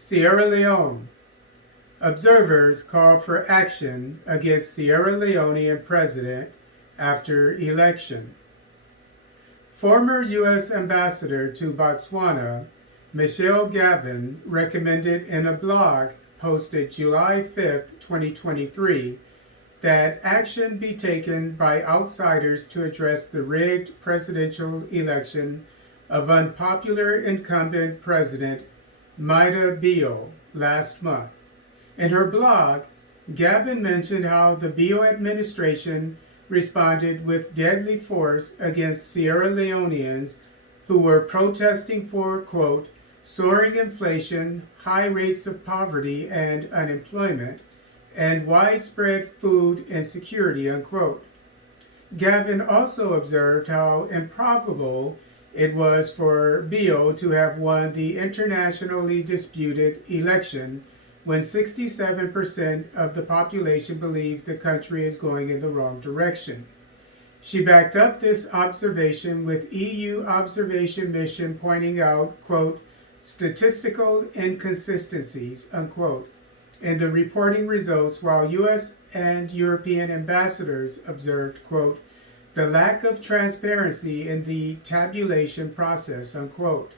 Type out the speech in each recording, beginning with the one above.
Sierra Leone. Observers call for action against Sierra Leonean president after election. Former U.S. Ambassador to Botswana, Michelle Gavin, recommended in a blog posted July 5, 2023, that action be taken by outsiders to address the rigged presidential election of unpopular incumbent President Maada Bio last month. In her blog, Gavin mentioned how the Bio administration responded with deadly force against Sierra Leoneans who were protesting for, quote, soaring inflation, high rates of poverty and unemployment, and widespread food insecurity, unquote. Gavin also observed how improbable it was for Bio to have won the internationally disputed election when 67% of the population believes the country is going in the wrong direction. She backed up this observation with EU observation mission pointing out, quote, statistical inconsistencies, unquote, in the reporting results, while U.S. and European ambassadors observed, quote, the lack of transparency in the tabulation process, unquote.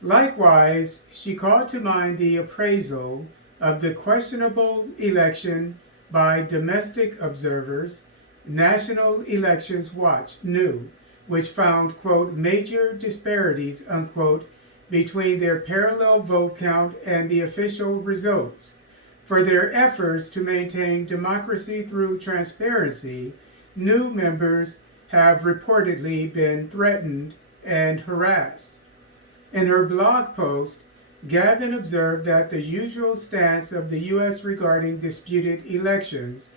Likewise, she called to mind the appraisal of the questionable election by domestic observers, National Elections Watch, NEW, which found, quote, major disparities, unquote, between their parallel vote count and the official results. For their efforts to maintain democracy through transparency, new members have reportedly been threatened and harassed. In her blog post, Gavin observed that the usual stance of the U.S. regarding disputed elections,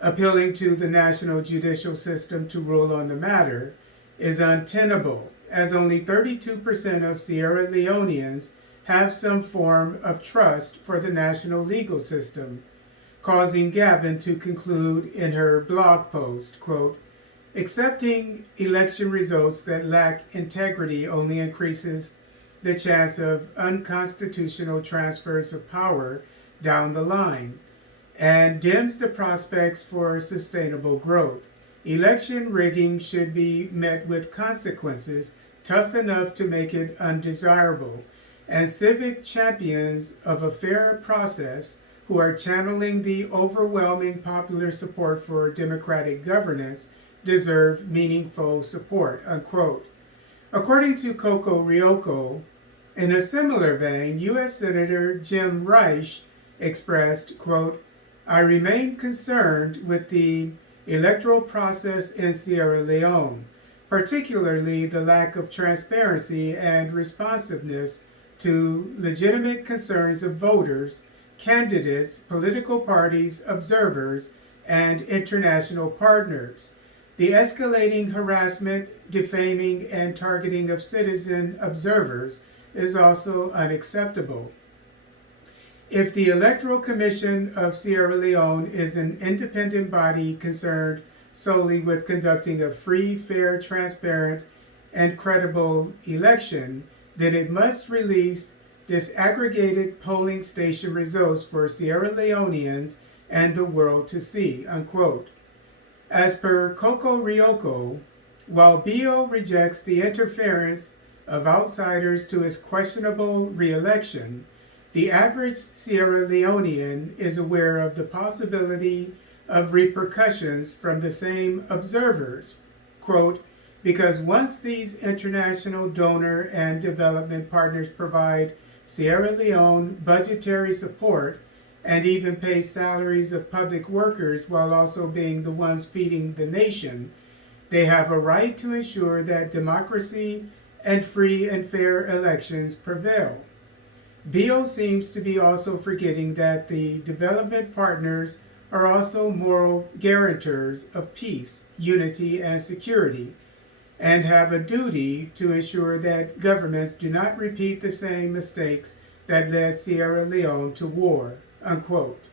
appealing to the national judicial system to rule on the matter, is untenable, as only 32% of Sierra Leoneans have some form of trust for the national legal system, causing Gavin to conclude in her blog post, quote, accepting election results that lack integrity only increases the chance of unconstitutional transfers of power down the line and dims the prospects for sustainable growth. Election rigging should be met with consequences tough enough to make it undesirable, and civic champions of a fair process who are channeling the overwhelming popular support for democratic governance deserve meaningful support, unquote. According to Coco Rioko, in a similar vein, U.S. Senator Jim Risch expressed, quote, I remain concerned with the electoral process in Sierra Leone, particularly the lack of transparency and responsiveness to legitimate concerns of voters, candidates, political parties, observers, and international partners. The escalating harassment, defaming, and targeting of citizen observers is also unacceptable. If the Electoral Commission of Sierra Leone is an independent body concerned solely with conducting a free, fair, transparent, and credible election, then it must release disaggregated polling station results for Sierra Leoneans and the world to see, unquote. As per Coco Rioko, while Bio rejects the interference of outsiders to his questionable reelection, the average Sierra Leonean is aware of the possibility of repercussions from the same observers, quote, because once these international donor and development partners provide Sierra Leone budgetary support and even pay salaries of public workers while also being the ones feeding the nation, they have a right to ensure that democracy and free and fair elections prevail. Bio seems to be also forgetting that the development partners are also moral guarantors of peace, unity, and security, and have a duty to ensure that governments do not repeat the same mistakes that led Sierra Leone to war, unquote.